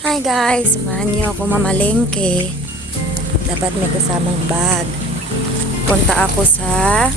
Hi guys, samahan niyo ako mamalengke. Dapat may kasamang bag. Punta ako sa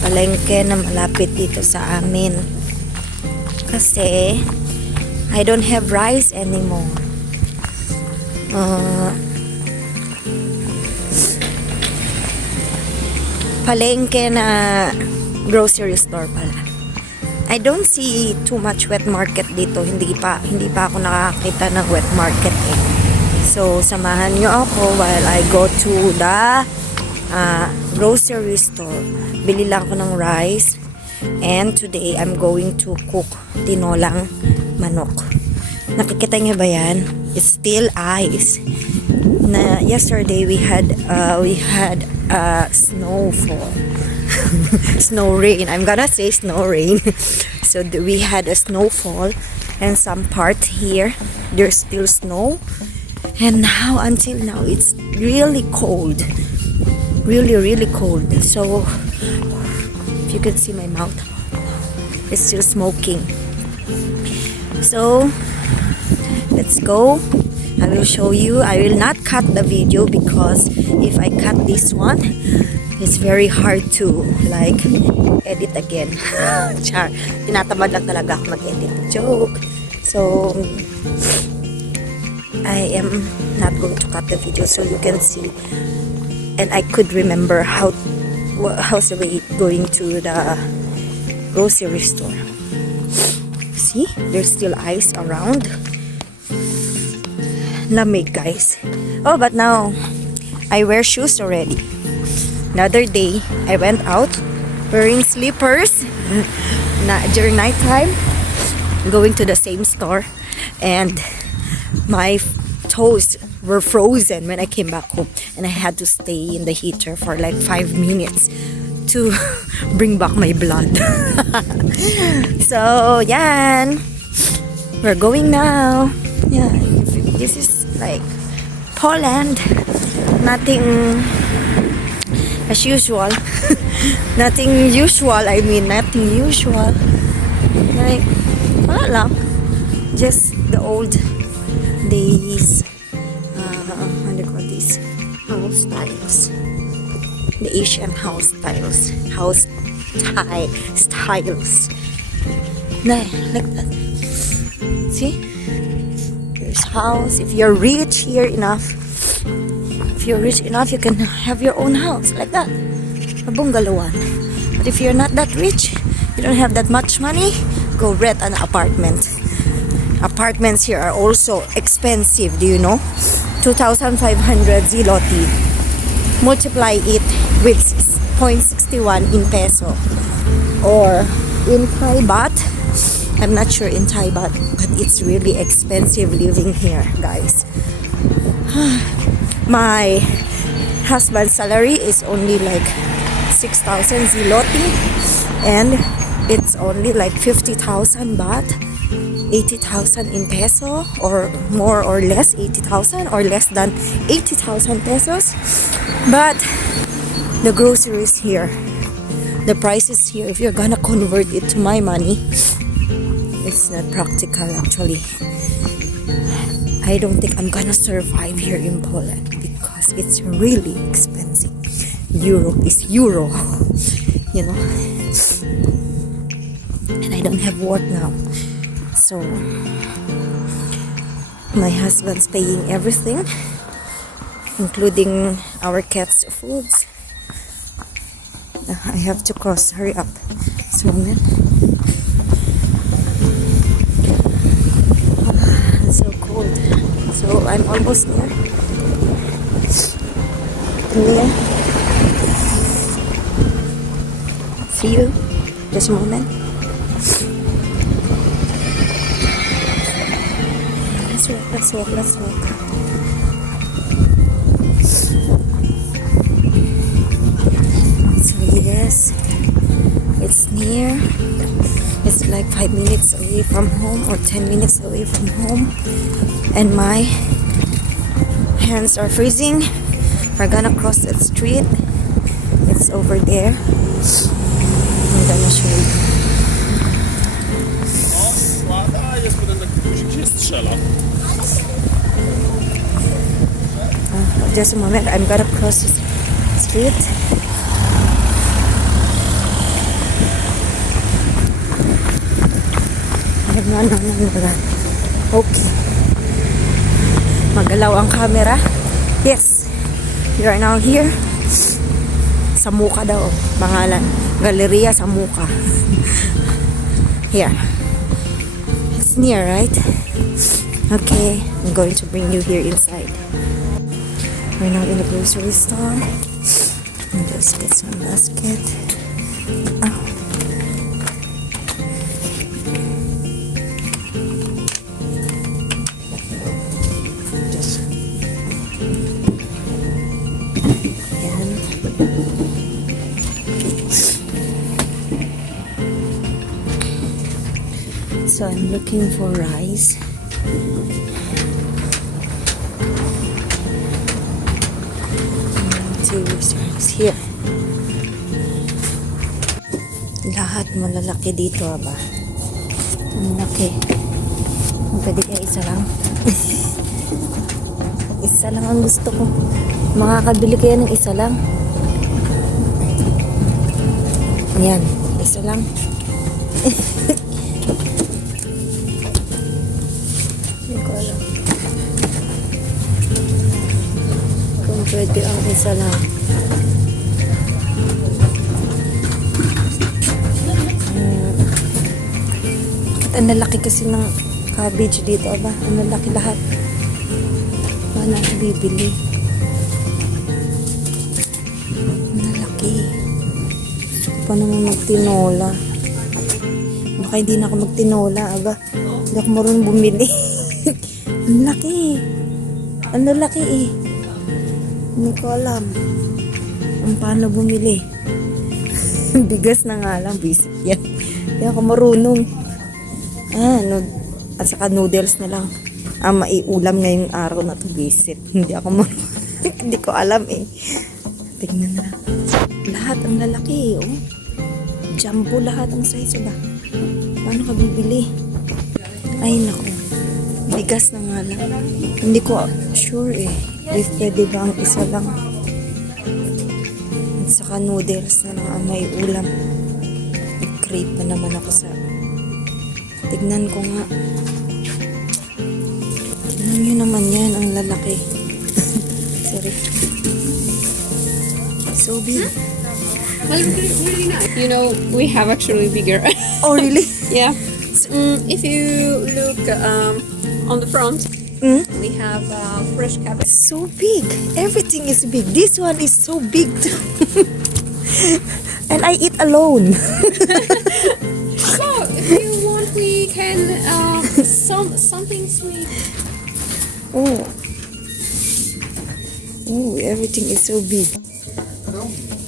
palengke na malapit dito sa amin. Kasi I don't have rice anymore. Palengke na grocery store pala. I don't see too much wet market dito. Hindi pa ako nakakita ng wet market eh. So, samahan niyo ako while I go to the grocery store. Bili lang ako ng rice. And today, I'm going to cook tinolang manok. Nakikita niyo ba yan? It's still ice. Yesterday, we had snowfall. Snow rain. I'm gonna say snow rain. So we had a snowfall, and some part here there's still snow, and now until now it's really cold, really cold. So if you can see my mouth, it's still smoking. So let's go. I will show you. I will not cut the video because if I cut this one, it's very hard to like edit again. Char, tinatamad lang talaga ako mag-edit. Joke. So I am not going to cut the video so you can see, and I could remember how's the way going to the grocery store. See, there's still ice around. Lamig, guys. Oh, but now I wear shoes already. Another day, I went out wearing slippers during night time, going to the same store, and my toes were frozen when I came back home, and I had to stay in the heater for like 5 minutes to bring back my blood. So, yan. We're going now. Yeah, this is like Poland. Nothing as usual. Nothing usual. Nothing usual. Like, wala lang. Just the old days. What do you call these? House styles. The Asian house styles. Styles. Like that. See? There's house. If you're rich enough, you can have your own house like that, a bungalowan. But if you're not that rich, you don't have that much money, go rent an apartment. Apartments here are also expensive. Do you know? 2,500 zloty. Multiply it with 0.61 in peso or in Thai baht. I'm not sure in Thai baht, but it's really expensive living here, guys. My husband's salary is only like 6,000 zloty, and it's only like 50,000 baht, 80,000 in peso, or more or less 80,000 or less than 80,000 pesos. But the groceries here, the prices here, if you're gonna convert it to my money, it's not practical actually. I don't think I'm gonna survive here in Poland because it's really expensive. Europe is Euro, you know. And I don't have work now, so my husband's paying everything, including our cat's foods. I have to cross. Hurry up. So man. So cold. So I'm almost near. See you. Just a moment. Let's walk. So yes, it's near. It's like 5 minutes away from home or 10 minutes away from home, and my hands are freezing. We're gonna cross that street. It's over there. I'm gonna show you. seller. Just a moment, I'm gonna cross the street. No. Okay. Magalaw ang camera. Yes. We are now here. Sa Muka daw. Pangalan. Galeria sa Muka. Here. It's near, right? Okay. I'm going to bring you here inside. We're now in the grocery store. Let's get some basket. Oh. Just. Yan. So I'm looking for rice. Restaurants here. Lahat malalaki dito, aba. Ang laki. Pwede kaya isa lang. Isa lang ang gusto ko. Makakabili kaya ng isa lang. Yan, isa lang. Hindi ko alam kung pwede ang isa lang. Ang lalaki kasi ng cabbage dito, aba. Ang lalaki lahat. Paano ako bibili? Ang lalaki. Pa naman magtinola. Baka hindi na ako magtinola, aba. Hindi ako marunong bumili. Ang laki. Ang lalaki eh. Hindi ko alam ang paano bumili. Bigas na nga lang, basic yan. Hindi ako marunong. At saka noodles na lang. Maiulam ngayong araw na to, visit. Hindi ako hindi ko alam eh. Tignan na. Lahat ang lalaki eh, oh. Jumbo lahat ang size ba? Paano ka bibili? Ay naku. Bigas na nga lang. Hindi ko sure eh. If pwede ba ang isa lang. At saka noodles na lang ang maiulam. Nag-crave na naman ako sa tignan ko nga. Tignan nyo naman yan, ang lalaki. Sorry. So big. Well, really nice. You know, we have actually bigger. Oh, really? Yeah. If you look on the front, we have fresh cabbage. So big. Everything is big. This one is so big too. And I eat alone. So, if you want, we can something sweet. Oh. Oh, everything is so big.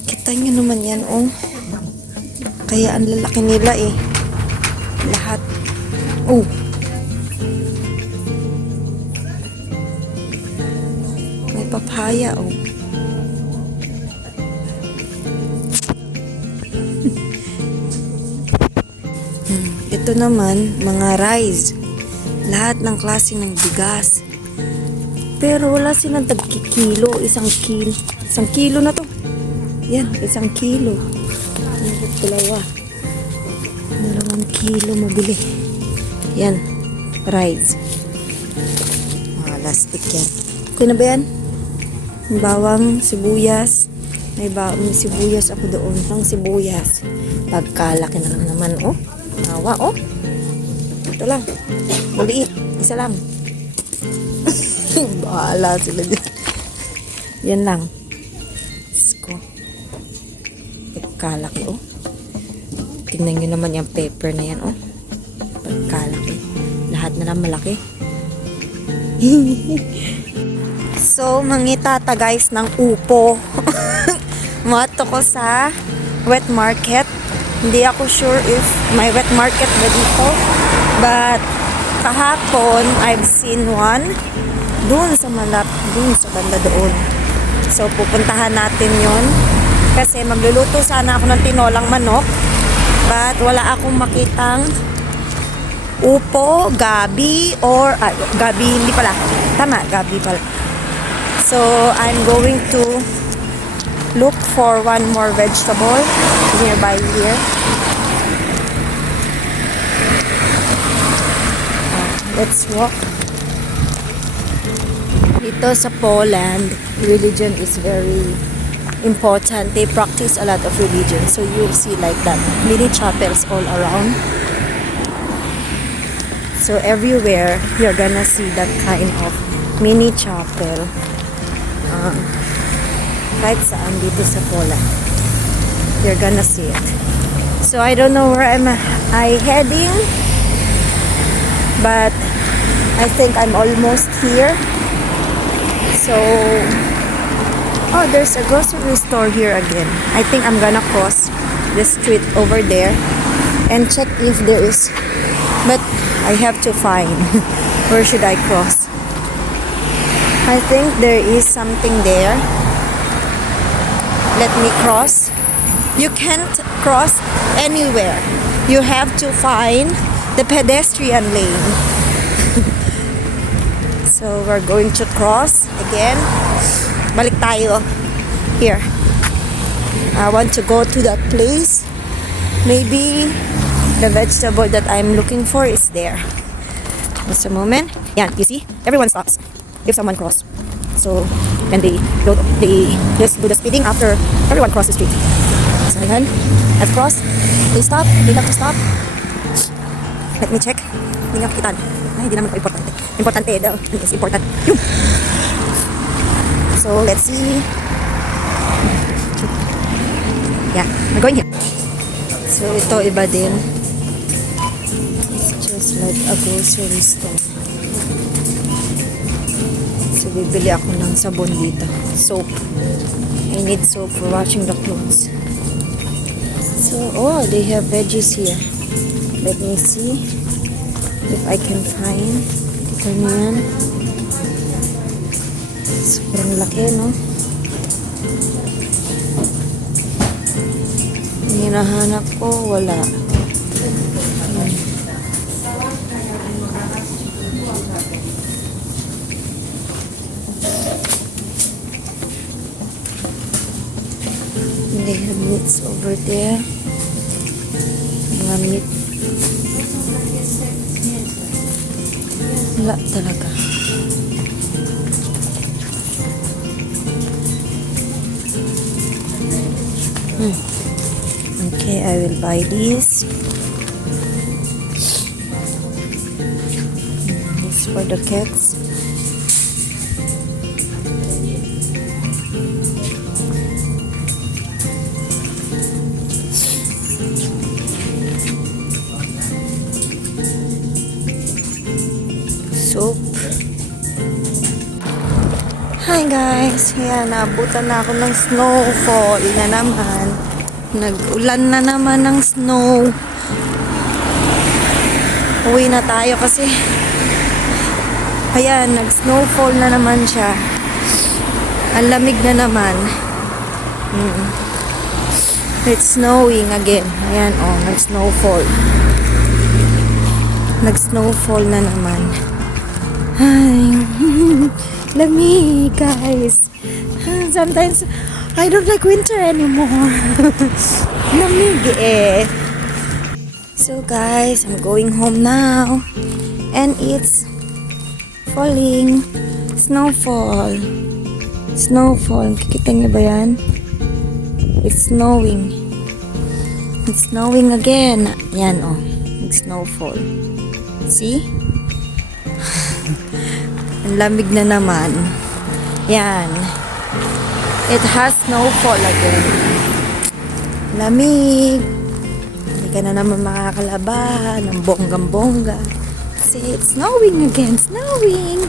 Kita nyo naman yan, oh. Kaya ang lalaki nila eh. Lahat. Oh. May papaya, oh. Ito naman, mga rice. Lahat ng klase ng bigas. Pero wala silang tagkikilo. Isang kilo na to. Yan, 1 kilo. Dalawa. 2 kilo mabili. Yan, rice. Plastic yan. Okay na ba yan? Bawang, sibuyas. May sibuyas ako doon. Ang sibuyas. Pagkalaki na lang naman, oh. Nawa, oh. Ito lang. Maliit. Isa lang. Bahala sila dyan. Yan lang. Isko. Pagkalaki, oh. Tingnan nyo naman yung pepper na yan, oh. Pagkalaki. Lahat na lang malaki. So, mangitata guys ng upo. Mato ko sa wet market. Hindi ako sure if may wet market ba dito. But, kahapon, I've seen one. Doon sa banda doon. So, pupuntahan natin yon. Kasi magluluto sana ako ng tinolang manok. But, wala akong makitang upo, gabi, or gabi, hindi pala. Tama, gabi pala. So, I'm going to look for one more vegetable nearby here. Let's walk. Dito sa Poland, religion is very important. They practice a lot of religion. So you'll see like that. Many chapels all around. So everywhere, you're gonna see that kind of mini chapel. Kahit saan dito sa Poland, you're gonna see it. So I don't know where I heading, but I think I'm almost here. So, oh, there's a grocery store here again. I think I'm gonna cross the street over there and check if there is, but I have to find where should I cross. I think there is something there. Let me cross. You can't cross anywhere. You have to find the pedestrian lane. So we're going to cross again. Balik tayo. Here. I want to go to that place. Maybe the vegetable that I'm looking for is there. Just a moment. Yan, you see? Everyone stops if someone crosses. So, then they just do the speeding after everyone crosses the street. So yan, I've crossed. They stop. They have to stop. Let me check. Hindi nga pakitan. Ay, hindi naman ito importante. Importante daw. It's important. Yung. So, let's see. Yeah, we're going here. So, ito iba din. It's just like a grocery store. So, bibili ako ng sabon dito. Soap. I need soap for washing the clothes. So, oh, they have veggies here. Let me see if I can find. Ito niyan. Sobrang laki, no? Hinahanap ko, wala. They have meats over there. Mga meat. Wala talaga. Okay, I will buy these. This for the cats. Soap. Hi guys! Ayan, naabutan na ako ng snowfall na naman. Nag-ulan na naman ng snow. Uwi na tayo kasi ayan, nag-snowfall na naman siya. Ang lamig na naman. It's snowing again. Ayan, oh, nag-snowfall. Nag-snowfall na naman. Ay, lamig, guys. Sometimes, I don't like winter anymore. Lamig eh. So, guys, I'm going home now. And it's falling. Snowfall. Snowfall. Kikita niyo ba yan? It's snowing. It's snowing again. Yan, oh. Snowfall. See? Ang lamig na naman. Yan. It has snowfall again. Lamig. Hindi ka na naman makakalaba ng bonggang-bongga. See, it's snowing again. Snowing.